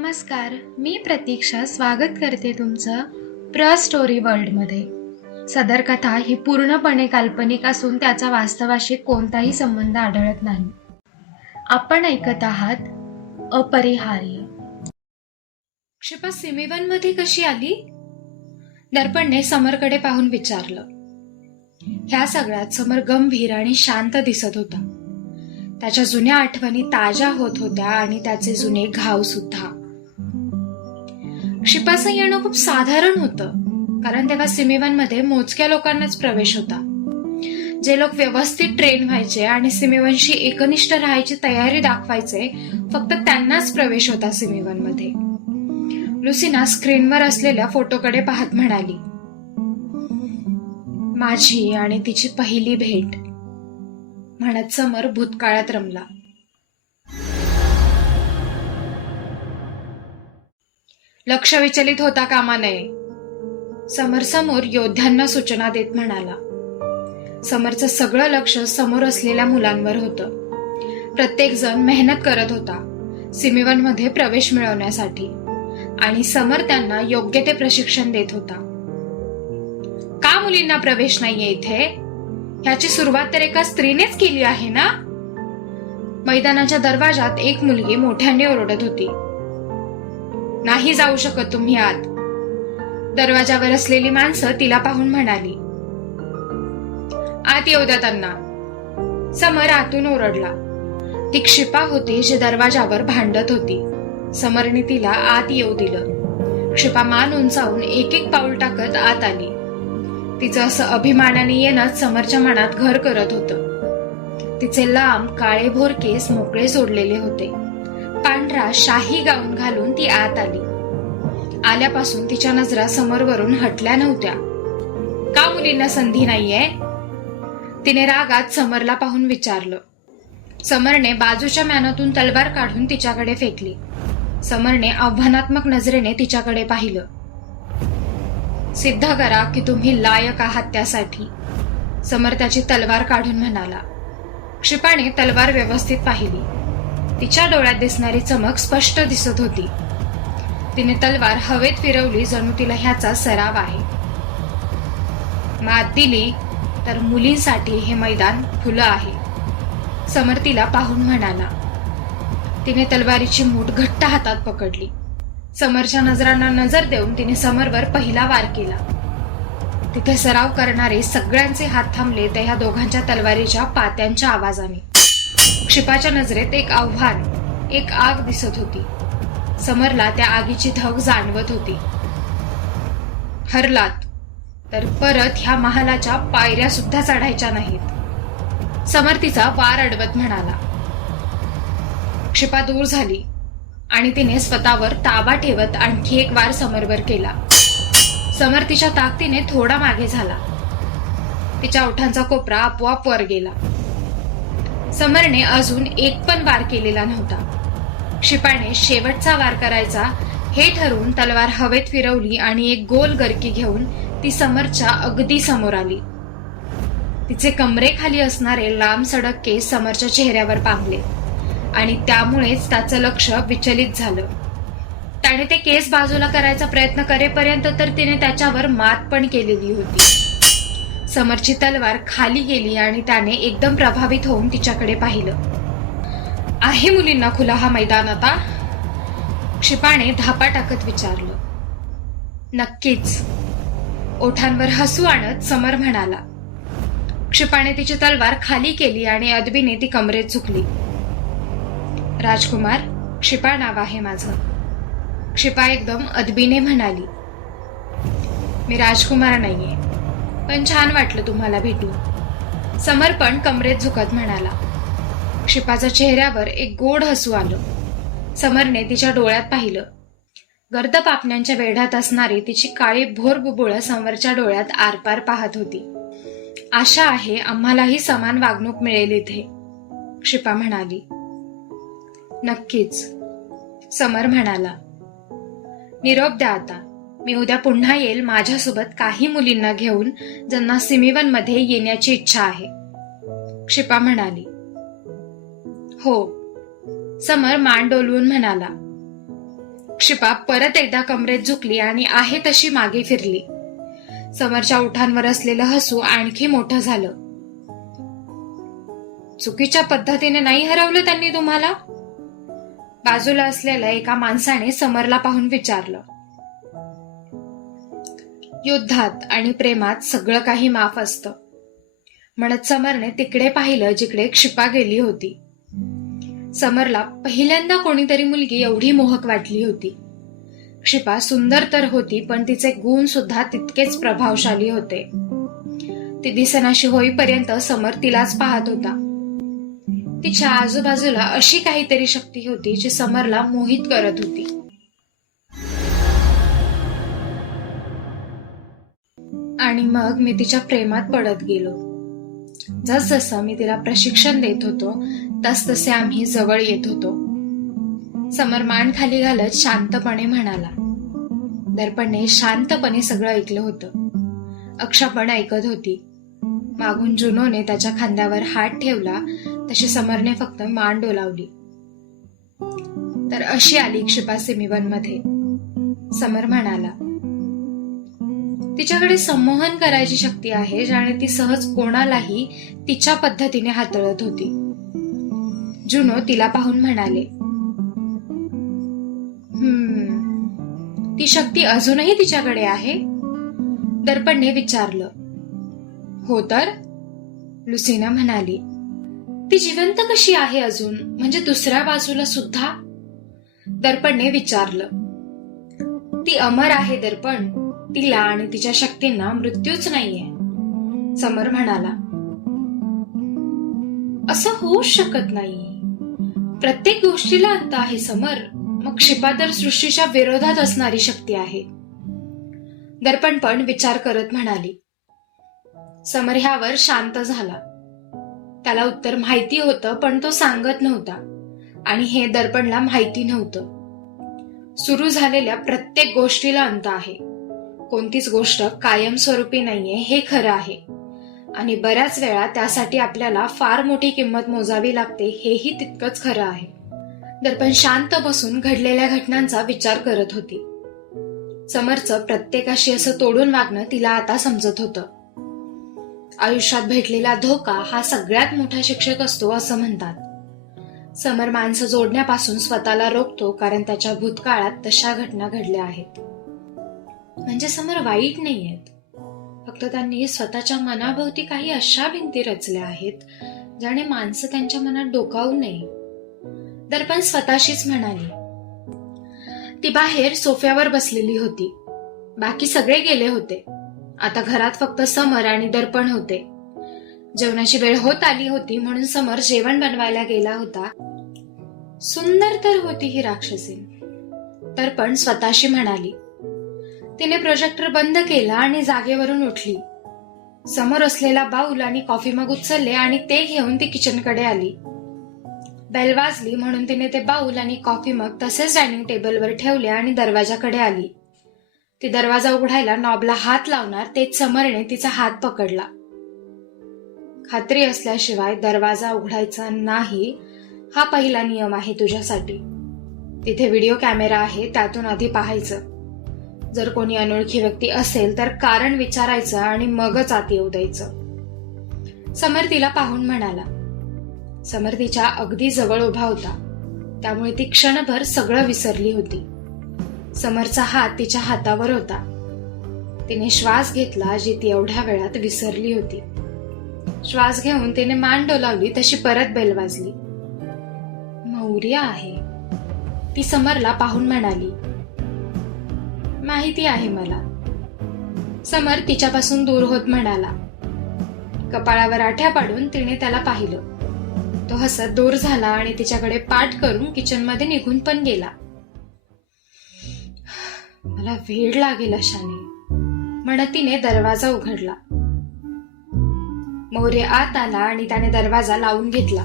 नमस्कार मी प्रतीक्षा स्वागत करते तुमचं प्र स्टोरी वर्ल्डमध्ये. सदर कथा ही पूर्णपणे काल्पनिक असून त्याचा वास्तवाशी कोणताही संबंध आढळत नाही. आपण ऐकत आहात अपरिहार्य. क्षिपा सिमेवनमध्ये कशी आली? दर्पणने समरकडे पाहून विचारलं. ह्या सगळ्यात समर गंभीर आणि शांत दिसत होता. त्याच्या जुन्या आठवणी ताज्या होत होत्या आणि त्याचे जुने घाव सुद्धा. क्षिपाचं येणं खूप साधारण होतं कारण तेव्हा सिमेवनमध्ये मोजक्या लोकांनाच प्रवेश होता. जे लोक व्यवस्थित ट्रेन व्हायचे आणि सिमेवनशी एकनिष्ठ राहायची तयारी दाखवायचे फक्त त्यांनाच प्रवेश होता सिमेवनमध्ये. लुसिना स्क्रीनवर असलेल्या फोटोकडे पाहत म्हणाली माझी आणि तिची पहिली भेट म्हणत समर भूतकाळात रमला. लक्ष विचलित होता कामा नये. समोरसमोर योद्ध्यांना सूचना देत म्हणाला. समरचं सगळं लक्ष समोर असलेल्या मुलांवर होतं. प्रत्येक जण मेहनत करत होता सिमेवनमध्ये प्रवेश मिळवण्यासाठी. आणि समर त्यांना योग्य ते प्रशिक्षण देत होता. का मुलींना प्रवेश नाहीये इथे? ह्याची सुरुवात तर एका स्त्रीनेच केली आहे ना? मैदानाच्या दरवाजात एक मुलगी मोठ्याने ओरडत होती. नाही जाऊ शकत तुम्ही आत. दरवाजावर असलेली माणसं तिला पाहून म्हणाली आत येऊ द्या त्यांना. समर आतून ओरडला. ती क्षिपा होती जी दरवाजावर भांडत होती. समरने तिला आत येऊ दिलं. क्षिपा मान उंचावून एक एक पाऊल टाकत आत आली. तिचं असं अभिमानाने येणं समरच्या मनात घर करत होतं. तिचे लांब काळेभोर केस मोकळे सोडलेले होते. पांढरा शाही गाऊन घालून ती आत आली. आल्यापासून तिच्या नजरा समरवरून हटल्या नव्हत्या. का मुलींना संधी नाहीये? तिने रागात समरला पाहून विचारलं. समरने बाजूच्या मॅनातून तलवार काढून तिच्याकडे फेकली. समरने आव्हानात्मक नजरेने तिच्याकडे पाहिलं. सिद्ध करा की तुम्ही लायक आहात त्यासाठी समर त्याची तलवार काढून म्हणाला. क्षिपाने तलवार व्यवस्थित पाहिली. तिच्या डोळ्यात दिसणारी चमक स्पष्ट दिसत होती. तिने तलवार हवेत फिरवली जणू तिला ह्याचा सराव आहे. मात दिली तर मुलींसाठी हे मैदान खुलं आहे. समर तिला पाहून म्हणाला. तिने तलवारीची मूठ घट्ट हातात पकडली. समरच्या नजरांना नजर देऊन तिने समरवर पहिला वार केला. तिथे सराव करणारे सगळ्यांचे हात थांबले त्या ह्या दोघांच्या तलवारीच्या पात्यांच्या आवाजाने. क्षिपाच्या नजरेत एक आव्हान एक आग दिसत होती. समरला त्या आगीची धग जाणवत होती. हरलात तर परत ह्या महालाच्या पायऱ्या सुद्धा चढायच्या नाहीत. समर्थीचा वार अडवत म्हणाला. क्षिपा दूर झाली आणि तिने स्वतःवर ताबा ठेवत आणखी एक वार समरवर केला. समर तिच्या ताकदीने थोडा मागे झाला. तिच्या ओठांचा कोपरा आपोआप वर गेला. समरने अजून एक पण वार केलेला नव्हता. क्षिपाने शेवटचा वार करायचा हे ठरवून तलवार हवेत फिरवली आणि एक गोल गरकी घेऊन ती समरच्या अगदी समोर आली. तिचे कमरेखाली असणारे लांब सडक केस समरच्या चेहऱ्यावर पांगले आणि त्यामुळेच त्याचं लक्ष विचलित झालं. त्याने ते केस बाजूला करायचा प्रयत्न करेपर्यंत तर तिने त्याच्यावर मात पण केलेली होती. समरची तलवार खाली गेली आणि त्याने एकदम प्रभावित होऊन तिच्याकडे पाहिलं. आहे मुलींना खुला हा मैदान आता? क्षिपाने धापा टाकत विचारलं. नक्कीच. ओठांवर हसू आणत समर म्हणाला. क्षिपाने तिची तलवार खाली केली आणि अदबीने ती कमरेत झुकली. राजकुमार क्षिपा नाव आहे माझं. क्षिपा एकदम अदबीने म्हणाली. मी राजकुमार नाहीये. पण छान वाटलं तुम्हाला भेटून. समर्पण कमरेत झुकत म्हणाला. क्षिपाच्या चेहऱ्यावर एक गोड हसू आलं. समरने तिच्या डोळ्यात पाहिलं. गर्द पापण्यांच्या वेढ्यात असणारी तिची काळी भोर बुबुळं समरच्या डोळ्यात आरपार पाहत होती. आशा आहे आम्हालाही समान वागणूक मिळेल इथे क्षिपा म्हणाली. नक्कीच समर म्हणाला. निरोप द्या आता. मी उद्या पुन्हा येईल माझ्यासोबत काही मुलींना घेऊन ज्यांना सिमीवनमध्ये येण्याची इच्छा आहे. क्षिपा म्हणाली. हो. समर मान डोलवून म्हणाला. क्षिपा परत एकदा कमरेत झुकली आणि आहे तशी मागे फिरली. समरच्या उठांवर असलेलं हसू आणखी मोठं झालं. चुकीच्या पद्धतीने नाही हरवलं त्यांनी तुम्हाला? बाजूला असलेल्या एका माणसाने समरला पाहून विचारलं. युद्धात आणि प्रेमात सगळं काही माफ असतं. म्हणत समरने तिकडे पाहिलं जिकडे क्षिपा गेली होती. समरला पहिल्यांदा कोणीतरी मुलगी एवढी मोहक वाटली होती. क्षिपा सुंदर तर होती पण तिचे गुण सुद्धा तितकेच प्रभावशाली होते. ती दिसनाशी होईपर्यंत समर तिलाच पाहत होता. तिच्या आजूबाजूला अशी काहीतरी शक्ती होती जी समरला मोहित करत होती. आणि मग मी तिच्या प्रेमात पडत गेलो. जसजसं मी तिला प्रशिक्षण देत होतो तसतसे आम्ही जवळ येत होतो. समर मान खाली घालत शांतपणे म्हणाला दर्पणने शांतपणे सगळं ऐकलं होतं. अक्षा पण ऐकत होती. मागून जुनोने त्याच्या खांद्यावर हात ठेवला तशी समरने फक्त मान डोलावली. तर अशी आली क्षिपा सिमिवनमध्ये समर म्हणाला तिच्याकडे संमोहन करायची शक्ती आहे ज्याने ती सहज कोणालाही तिच्या पद्धतीने हाताळत होती. जुनो तिला पाहून म्हणाले "हम्म, ती शक्ती अजूनही तिच्याकडे आहे? दर्पणने विचारलं. हो तर? लुसीना म्हणाली ती जिवंत कशी आहे अजून? म्हणजे दुसऱ्या बाजूला सुद्धा? दर्पणने विचारलं ती अमर आहे दर्पण. तिला आणि तिच्या शक्तींना मृत्यूच नाहीये. समर म्हणाला असं होऊच शकत नाही. प्रत्येक गोष्टीला अंत आहे समर. मग क्षिपा तर सृष्टीच्या विरोधात असणारी शक्ती आहे. दर्पण पण विचार करत म्हणाली. समर ह्यावर शांत झाला. त्याला उत्तर माहिती होतं पण तो सांगत नव्हता. आणि हे दर्पणला माहिती नव्हतं. सुरू झालेल्या प्रत्येक गोष्टीला अंत आहे. कोणतीच गोष्ट कायमस्वरूपी नाहीये हे खरं आहे. आणि बऱ्याच वेळा त्यासाठी आपल्याला फार मोठी किंमत मोजावी लागते हेही तितकंच खरं आहे. दर्पण शांत बसून घडलेल्या घटनांचा विचार करत होती. समरचं प्रत्येकाशी असं तोडून वागणं तिला आता समजत होतं. आयुष्यात भेटलेला धोका हा सगळ्यात मोठा शिक्षक असतो असं म्हणतात. समर माणसं जोडण्यापासून स्वतःला रोखतो कारण त्याच्या भूतकाळात तशा घटना घडल्या आहेत. म्हणजे वाईट नाही आहेत फक्त त्यांनी स्वतःच्या मनाभोवती काही अशा भिंती रचल्या आहेत ज्याने माणसं त्यांच्या मनात डोकावू नये. दर्पण स्वतःशीच म्हणाली ती बाहेर सोफ्यावर बसलेली होती. बाकी सगळे गेले होते. आता घरात फक्त समर आणि दर्पण होते. जेवणाची वेळ होत आली होती म्हणून समर जेवण बनवायला गेला होता. सुंदर तर होती ही राक्षसी दर्पण स्वतःशी म्हणाली. तिने प्रोजेक्टर बंद केला आणि जागेवरून उठली. समोर असलेला बाऊल आणि कॉफी मग उचलले आणि ते घेऊन ती किचनकडे आली. बेल वाजली म्हणून तिने ते बाऊल आणि कॉफी मग तसेच डायनिंग टेबलवर ठेवले आणि दरवाजाकडे आली. ती दरवाजा उघडायला नॉबला हात लावणार तेच समरने तिचा हात पकडला. खात्री असल्याशिवाय दरवाजा उघडायचा नाही हा पहिला नियम आहे तुझ्यासाठी. तिथे व्हिडिओ कॅमेरा आहे त्यातून आधी पाहायचं. जर कोणी अनोळखी व्यक्ती असेल तर कारण विचारायचं आणि मगच आत येऊ द्यायचं. समर तिला पाहून म्हणाला समर तिच्या अगदी जवळ उभा होता. त्यामुळे ती क्षणभर सगळं विसरली होती. समरचा हात तिच्या हातावर होता. तिने श्वास घेतला जी ती एवढ्या वेळात विसरली होती. श्वास घेऊन तिने मान डोलावली तशी परत बेल वाजली. मौर्य आहे. ती समरला पाहून म्हणाली माहिती आहे मला. समर तिच्यापासून दूर होत म्हणाला. कपाळावर आठ्या पाडून तिने त्याला पाहिलं. तो हसत दूर झाला आणि तिच्याकडे पाठ करून किचनमध्ये निघून पण गेला. मला वेळ लागेल अशाने म्हणत तिने दरवाजा उघडला. मौर्य आत आला आणि त्याने दरवाजा लावून घेतला.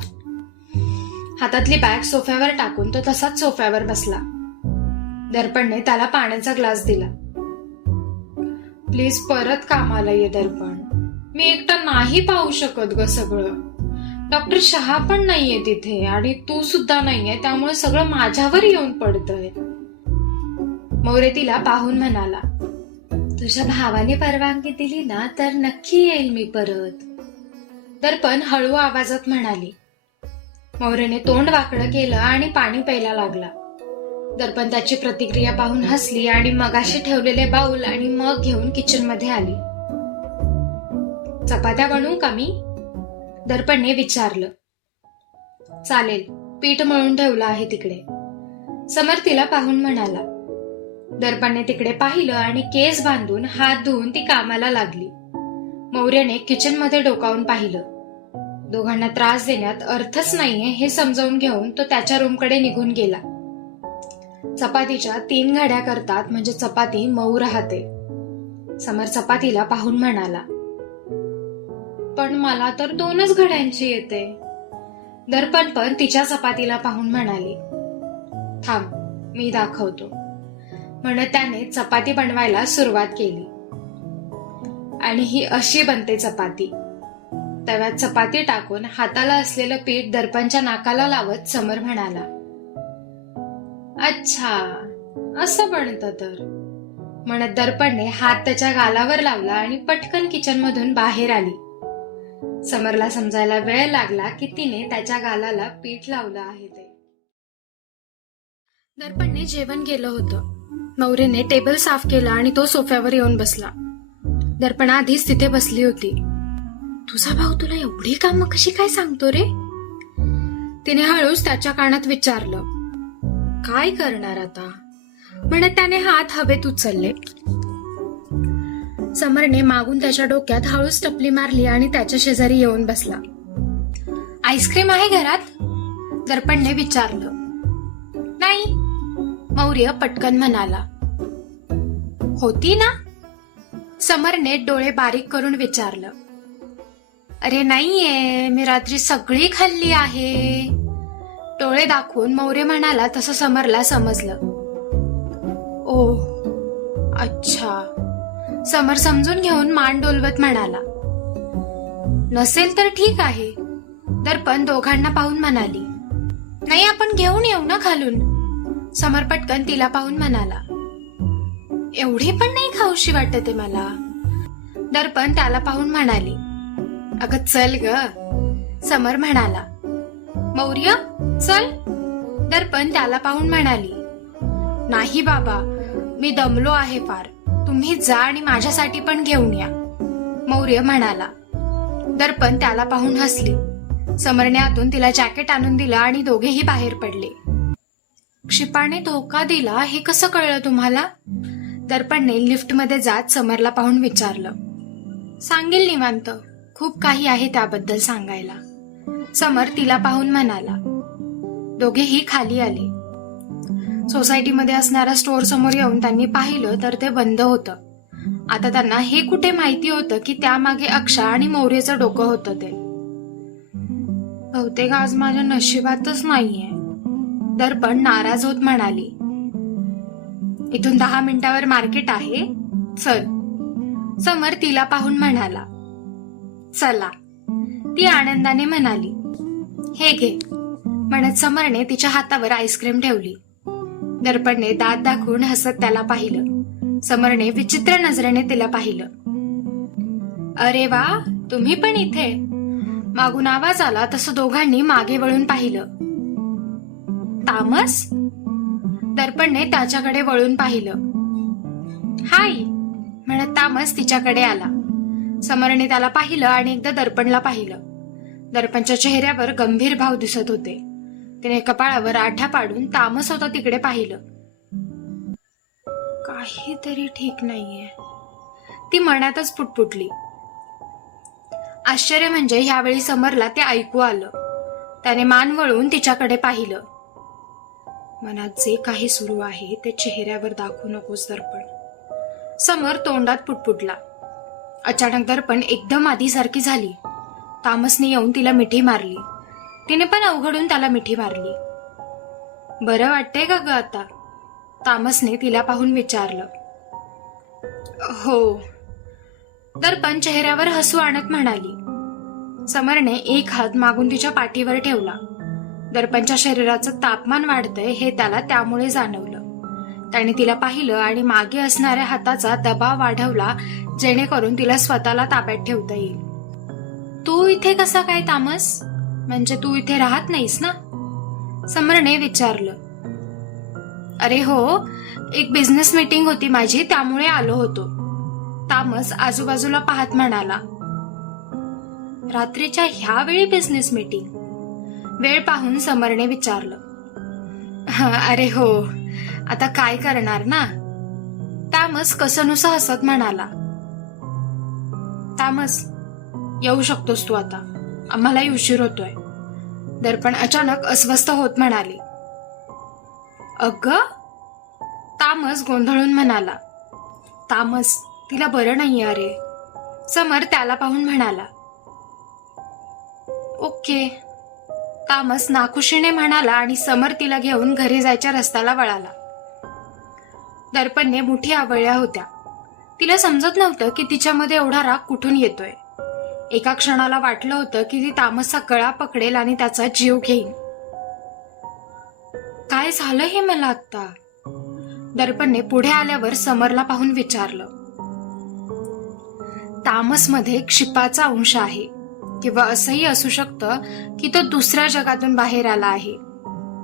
हातातली बॅग सोफ्यावर टाकून तो तसाच सोफ्यावर बसला. दर्पणने त्याला पाण्याचा ग्लास दिला. प्लीज परत कामाला ये दर्पण. मी एकटा नाही पाहू शकत ग सगळं. डॉक्टर शहा पण नाहीये तिथे आणि तू सुद्धा नाहीये त्यामुळे सगळं माझ्यावर येऊन पडतंय. मौर्य तिला पाहून म्हणाला तुझ्या भावाने परवानगी दिली ना तर नक्की येईल मी परत. दर्पण हळू आवाजात म्हणाली मौर्यने तोंड वाकडं केलं आणि पाणी प्यायला लागला. दर्पण त्याची प्रतिक्रिया पाहून हसली आणि मगाशी ठेवलेले बाऊल आणि मग घेऊन किचनमध्ये आली. चपात्या बनवू का मी? दर्पणने विचारलं. चालेल पीठ मळून ठेवलं आहे तिकडे. समर तिला पाहून म्हणाला. दर्पणने तिकडे पाहिलं आणि केस बांधून हात धुवून ती कामाला लागली. मौर्यने किचनमध्ये डोकावून पाहिलं. दोघांना त्रास देण्यात अर्थच नाहीये हे समजावून घेऊन तो त्याच्या रूमकडे निघून गेला. चपातीच्या तीन घड्या करतात म्हणजे चपाती मऊ राहते. समर चपातीला पाहून म्हणाला पण मला तर दोनच घड्यांची येते. दर्पण पण तिच्या चपातीला पाहून म्हणाली थांब मी दाखवतो. म्हणत त्याने चपाती बनवायला सुरुवात केली. आणि ही अशी बनते चपाती. तव्यात चपाती टाकून हाताला असलेलं पीठ दर्पणच्या नाकाला लावत समर म्हणाला अच्छा असं बनतं तर म्हणत दर्पणने हात त्याच्या गालावर लावला आणि पटकन किचन मधून बाहेर आली. समरला समजायला वेळ लागला की तिने त्याच्या गालाला पीठ लावलं आहे ते. दर्पणने जेवण केलं होतं. मौर्यने टेबल साफ केला आणि तो सोफ्यावर येऊन बसला. दर्पण आधीच तिथे बसली होती. तुझा भाऊ तुला एवढी कामं कशी काय सांगतो रे? तिने हळूच त्याच्या कानात विचारलं. काय करणार आता? म्हणत त्याने हात हवेत उचलले. समरने मागून त्याच्या डोक्यात हळूच टपली मारली आणि त्याच्या शेजारी येऊन बसला. आईस्क्रीम आहे घरात? दर्पणने विचारलं. नाही. मौर्य पटकन म्हणाला. होती ना? समरने डोळे बारीक करून विचारलं. अरे नाहीये मी रात्री सगळी खाल्ली आहे. डोळे दाखवून मौर्य म्हणाला तसं समरला समजलं. ओ अच्छा. समर समजून घेऊन मान डोलवत म्हणाला नसेल तर ठीक आहे. दर्पण दोघांना पाहून म्हणाली नाही आपण घेऊन येऊ ना खालून. समर पटकन तिला पाहून म्हणाला एवढी पण नाही खाऊशी वाटते मला. दर्पण त्याला पाहून म्हणाली अगं चल ग. समर म्हणाला मौर्य चल दर्पण त्याला पाहून म्हणाली नाही बाबा मी दमलो आहे फार. तुम्ही जा आणि माझ्यासाठी पण घेऊन या. मौर्य म्हणाला. दर्पण त्याला पाहून हसली. समरने आतून तिला जॅकेट आणून दिलं आणि दोघेही बाहेर पडले. क्षिपाने धोका दिला हे कसं कळलं तुम्हाला? दर्पणने लिफ्टमध्ये जात समरला पाहून विचारलं. सांगेल निवांत खूप काही आहे त्याबद्दल सांगायला. समर तिला पाहून म्हणाला. दोघेही खाली आले. सोसायटीमध्ये असणाऱ्या स्टोअर समोर येऊन त्यांनी पाहिलं तर ते बंद होतं. आता त्यांना हे कुठे माहिती होतं की त्यामागे अक्षा आणि मौर्यचं डोकं होतं ते? बहुतेक आज माझ्या नशिबातच नाहीये. दर्पण नाराज होत म्हणाली. इथून दहा मिनिटावर मार्केट आहे? चल. समर तिला पाहून म्हणाला. चला. ती आनंदाने म्हणाली. हे घे. म्हणत समरने तिच्या हातावर आईस्क्रीम ठेवली. दर्पणने दात दाखवून हसत त्याला पाहिलं. समरने विचित्र नजरेने तिला पाहिलं. अरे वा तुम्ही पण इथे? मागून आवाज आला तसं दोघांनी मागे वळून पाहिलं. तामस? दर्पणने त्याच्याकडे वळून पाहिलं. हाय म्हणत तामस तिच्याकडे आला. समरने त्याला पाहिलं आणि एकदा दर्पणला पाहिलं. दर्पणच्या चेहऱ्यावर गंभीर भाव दिसत होते. तिने कपाळावर आठा पाडून तामस होता तिकडे पाहिलं. काहीतरी ठीक नाहीये. ती मनातच पुटपुटली. आश्चर्य म्हणजे ह्यावेळी समरला ते ऐकू आलं. त्याने मान वळून तिच्याकडे पाहिलं. मनात जे काही सुरू आहे ते चेहऱ्यावर दाखवू नकोस दर्पण. समर तोंडात पुटपुटला. अचानक दर्पण एकदम आधीसारखी झाली. तामसने येऊन तिला मिठी मारली. तिने पण अवघडून त्याला मिठी मारली. बरं वाटतंय का ग आता? तामसने तिला पाहून विचारलं. हो. तर पण चेहऱ्यावर हसू आणत म्हणाली. समरने एक हात मागून तिच्या पाठीवर ठेवला. दर्पणच्या शरीराचं तापमान वाढतंय हे त्याला त्यामुळे जाणवलं. त्याने तिला पाहिलं आणि मागे असणाऱ्या हाताचा दबाव वाढवला जेणेकरून तिला स्वतःला ताब्यात ठेवता येईल. तू इथे कसा काय तामस? म्हणजे तू इथे राहत नाहीस ना? समरने विचारलं. अरे हो एक बिझनेस मीटिंग होती माझी त्यामुळे आलो होतो. तामस आजूबाजूला पाहत म्हणाला. रात्रीच्या ह्या वेळी बिझनेस मीटिंग वेळ पाहून समरने विचारलं. अरे हो आता काय करणार ना? तामस कसनुस हसत म्हणाला. तामस येऊ शकतोस तू आता. आम्हालाही उशीर होतोय. दर्पण अचानक अस्वस्थ होत म्हणाली. अग तामस गोंधळून म्हणाला. तामस तिला बरं नाही अरे. समर त्याला पाहून म्हणाला. ओके. तामस नाखुशीने म्हणाला आणि समर तिला घेऊन घरी जायच्या रस्त्याला वळाला. दर्पणने मोठी आवळल्या होत्या. तिला समजत नव्हतं की तिच्यामध्ये एवढा राग कुठून येतोय. एका क्षणाला वाटलं होतं की ती तामसचा गळा पकडेल आणि त्याचा जीव घेईन. काय झालं हे मला आत्ता? दर्पणने पुढे आल्यावर समरला पाहून विचारलं. तामसमध्ये क्षिपाचा अंश आहे किंवा असंही असू शकतं की तो दुसऱ्या जगातून बाहेर आला आहे.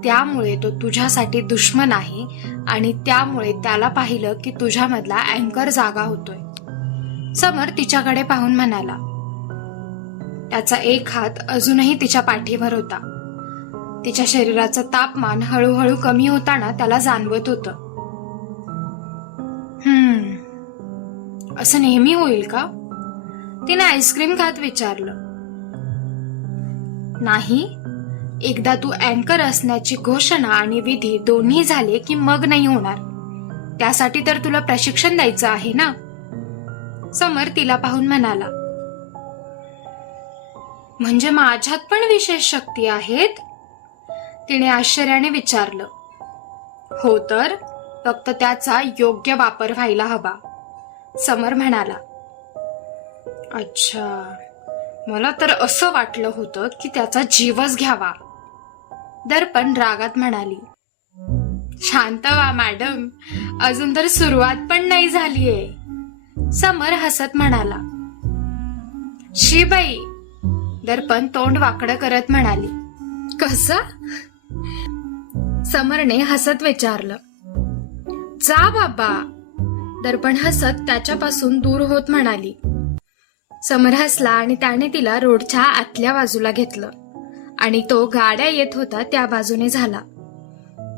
त्यामुळे तो तुझ्यासाठी दुश्मन आहे आणि त्यामुळे त्याला पाहिलं की तुझ्यामधला अँकर जागा होतोय. समर तिच्याकडे पाहून म्हणाला त्याचा एक हात अजूनही तिच्या पाठीवर होता. तिच्या शरीराचं तापमान हळूहळू कमी होताना त्याला जाणवत होत. हम्म असं नेहमी होईल का? तिने आईस्क्रीम खात विचारलं. नाही एकदा तू अँकर असण्याची घोषणा आणि विधी दोन्ही झाले की मग नाही होणार. त्यासाठी तर तुला प्रशिक्षण द्यायचं आहे ना? समर तिला पाहून म्हणाला. म्हणजे माझ्यात पण विशेष शक्ती आहेत? तिने आश्चर्याने विचारलं. हो तर फक्त त्याचा योग्य वापर व्हायला हवा समर म्हणाला. अच्छा मला तर असं वाटलं होतं की त्याचा जीवच घ्यावा. दर्पण रागात म्हणाली. शांत वा मॅडम. अजून तर सुरुवात पण नाही झालीये. समर हसत म्हणाला. शी बाई दर्पण तोंड वाकडं करत म्हणाली. कस? समरने हसत विचारलं. जा बाबा. दर्पण हसत त्याच्यापासून दूर होत म्हणाली. समर हसला आणि त्याने तिला रोडच्या आतल्या बाजूला घेतलं. आणि तो गाड्या येत होता त्या बाजूने झाला.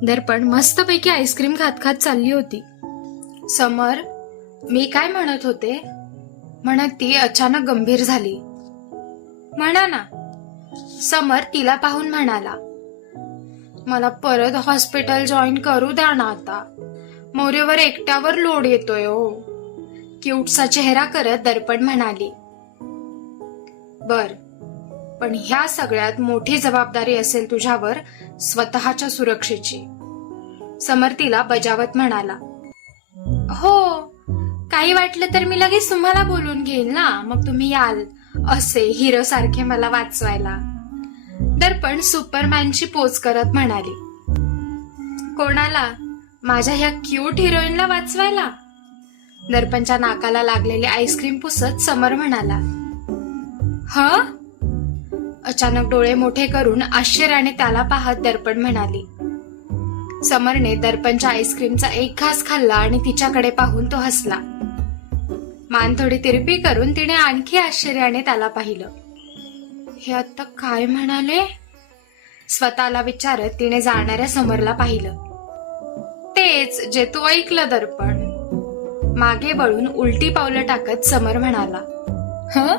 दर्पण मस्तपैकी आईस्क्रीम खात खात चालली होती. समर मी काय म्हणत होते? म्हणत ती अचानक गंभीर झाली. म्हणा ना. समर तिला पाहून म्हणाला मला परत हॉस्पिटल जॉईन करू द्या ना आता. मोरेवर एकट्यावर लोड येतोय हो. क्यूटचा चेहरा करत दर्पण म्हणाली बर पण ह्या सगळ्यात मोठी जबाबदारी असेल तुझ्यावर स्वतःच्या सुरक्षेची. समर तिला बजावत म्हणाला हो काही वाटलं तर मी लगेच तुम्हाला बोलून घेईल ना. मग तुम्ही याल. असे हिरो सारखे मला वाचवायला. दर्पण सुपरमॅनची पोच करत म्हणाली कोणाला? माझ्या ह्या क्यूट हिरोईनला वाचवायला? दर्पणच्या नाकाला लागलेली आईस्क्रीम पुसत समर म्हणाला ह? अचानक डोळे मोठे करून आश्चर्याने त्याला पाहत दर्पण म्हणाली समरने दर्पणच्या आईस्क्रीमचा एक घास खाल्ला आणि तिच्याकडे पाहून तो हसला. मान थोडी तिरपी करून तिने आणखी आश्चर्याने त्याला पाहिलं. हे आता काय म्हणाले? स्वतःला विचारत तिने जाणाऱ्या समरला पाहिलं. तेच जे तू ऐकलं दर्पण. मागे वळून उलटी पावलं टाकत समर म्हणाला ह?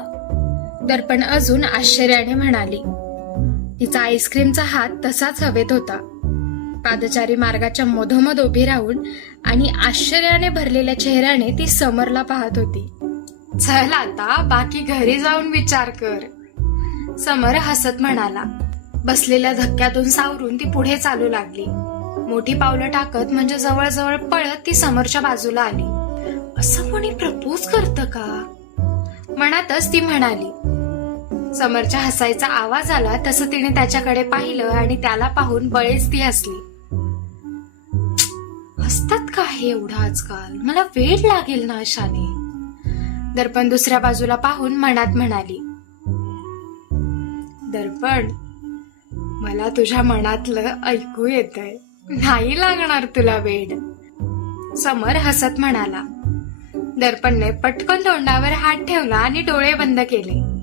दर्पण अजून आश्चर्याने म्हणाली तिचा आईस्क्रीमचा हात तसाच हवेत होता. पादचारी मार्गाच्या मधोमध उभी राहून आणि आश्चर्याने भरलेल्या चेहऱ्याने ती समरला पाहत होती. चल आता बाकी घरी जाऊन विचार कर. समर हसत म्हणाला. बसलेल्या धक्क्यातून सावरून ती पुढे चालू लागली. मोठी पावलं टाकत म्हणजे जवळजवळ पळत ती समरच्या बाजूला आली. असं कोणी प्रपोज करत का? मनातच ती म्हणाली. समरच्या हसायचा आवाज आला तसं तिने त्याच्याकडे पाहिलं आणि त्याला पाहून बळेच ती हसली. हसते हसतात का हे एवढं आजकाल? मला वेळ लागेल ना अशाने. दर्पण दुसऱ्या बाजूला पाहून मनात म्हणाली दर्पण मला तुझ्या मनातलं ऐकू येत आहे नाही लागणार तुला वेळ समर हसत म्हणाला. दर्पणने पटकन तोंडावर हात ठेवला आणि डोळे बंद केले.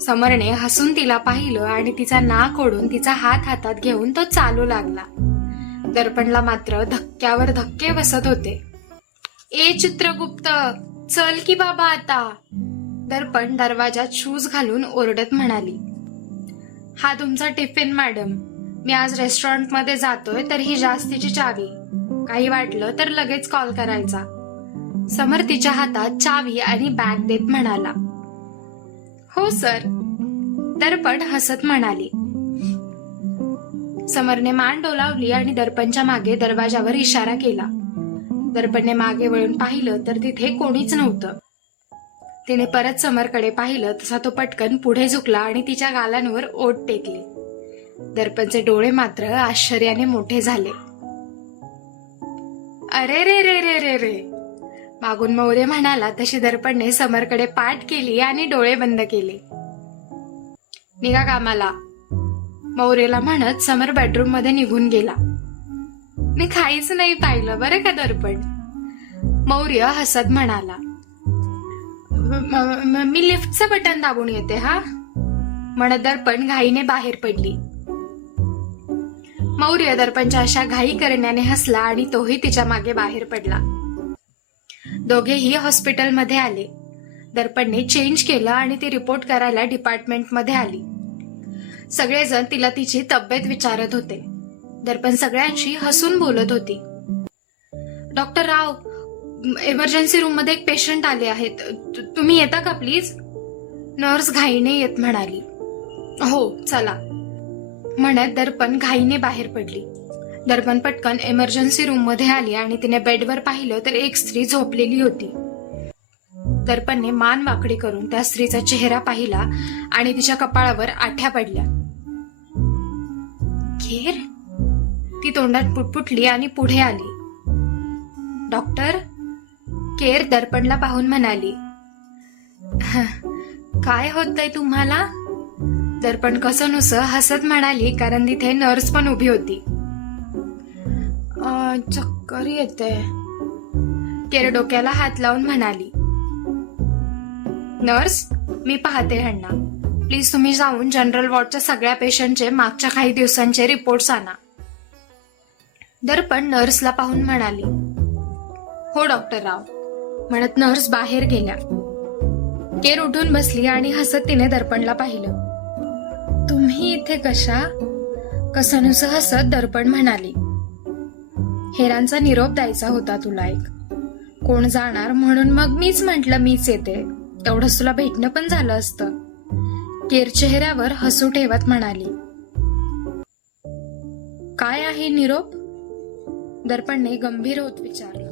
समरने हसून तिला पाहिलं आणि तिचा नाक ओढून तिचा हात हातात घेऊन तो चालू लागला. दर्पणला मात्र धक्क्यावर धक्के बसत होते. ए चित्रगुप्त चल की बाबा आता. दर्पण दरवाजात शूज घालून ओरडत म्हणाली. हा तुमचा टिफिन मॅडम. मी आज रेस्टॉरंटमध्ये जातोय तर ही जास्तीची चावी. काही वाटलं तर लगेच कॉल करायचा. समर तिच्या हातात चावी आणि बॅग देत म्हणाला. हो सर. दर्पण हसत म्हणाली. समरने मान डोलावली आणि दर्पणच्या मागे दरवाजावर इशारा केला. दर्पणने मागे वळून पाहिलं तर तिथे कोणीच नव्हतं. तिने परत समरकडे पाहिलं तसा तो पटकन पुढे झुकला आणि तिच्या गालांवर ओट टेकले. दर्पणचे डोळे मात्र आश्चर्याने मोठे झाले. अरे रे रे रे रे रे. मागून मौर्य म्हणाला तशी दर्पणने समरकडे पाठ केली आणि डोळे बंद केले. निघा कामाला. मौर्यला म्हणत समर बेडरूममध्ये निघून गेला. मी खाईच नाही पाहिलं बरं का दर्पण? मौर्य हसत म्हणाला. मी लिफ्टचं बटन दाबून येते हा? म्हणत दर्पण घाईने बाहेर पडली. मौर्य दर्पणच्या अशा घाई करण्याने हसला आणि तोही तिच्यामागे बाहेर पडला. दोघेही हॉस्पिटलमध्ये आले. दर्पणने चेंज केलं आणि ती रिपोर्ट करायला डिपार्टमेंटमध्ये आली. सगळेजण तिला तिची तब्येत विचारत होते. दर्पण सगळ्यांशी हसून बोलत होती. डॉक्टर राव इमर्जन्सी रूममध्ये एक पेशंट आले आहेत. तुम्ही येता का प्लीज नर्स घाईने येत म्हणाली. हो चला. म्हणत दर्पण घाईने बाहेर पडली. दर्पण पटकन इमर्जन्सी रूममध्ये आली आणि तिने बेडवर पाहिलं तर एक स्त्री झोपलेली होती. दर्पणने मान वाकडी करून त्या स्त्रीचा चेहरा पाहिला आणि तिच्या कपाळावर आठ्या पडल्या. खीर ती तोंडात पुटपुटली आणि पुढे आली. डॉक्टर केर दर्पणला पाहून म्हणाली काय होतय तुम्हाला? दर्पण कसं नुसं हसत म्हणाली कारण तिथे नर्स पण उभी होती. चक्कर येते केर डोक्याला हात लावून म्हणाली नर्स मी पाहते ह्यांना प्लीज तुम्ही जाऊन जनरल वॉर्डच्या सगळ्या पेशंटचे मागच्या काही दिवसांचे रिपोर्ट्स आणा. दर्पण नर्सला पाहून म्हणाली हो डॉक्टर राव म्हणत नर्स बाहेर गेल्या. केर उठून बसली आणि हसत तिने दर्पणला पाहिलं. तुम्ही इथे कशा? कसनुस हसत दर्पण म्हणाली. हेरांचा निरोप द्यायचा होता तुला एक. कोण जाणार म्हणून मग मीच म्हंटल मीच येते. तेवढंच तुला भेटणं पण झालं असतं. केर चेहऱ्यावर हसू ठेवत म्हणाली. काय आहे निरोप? दर्पणने गंभीर होत विचारलं.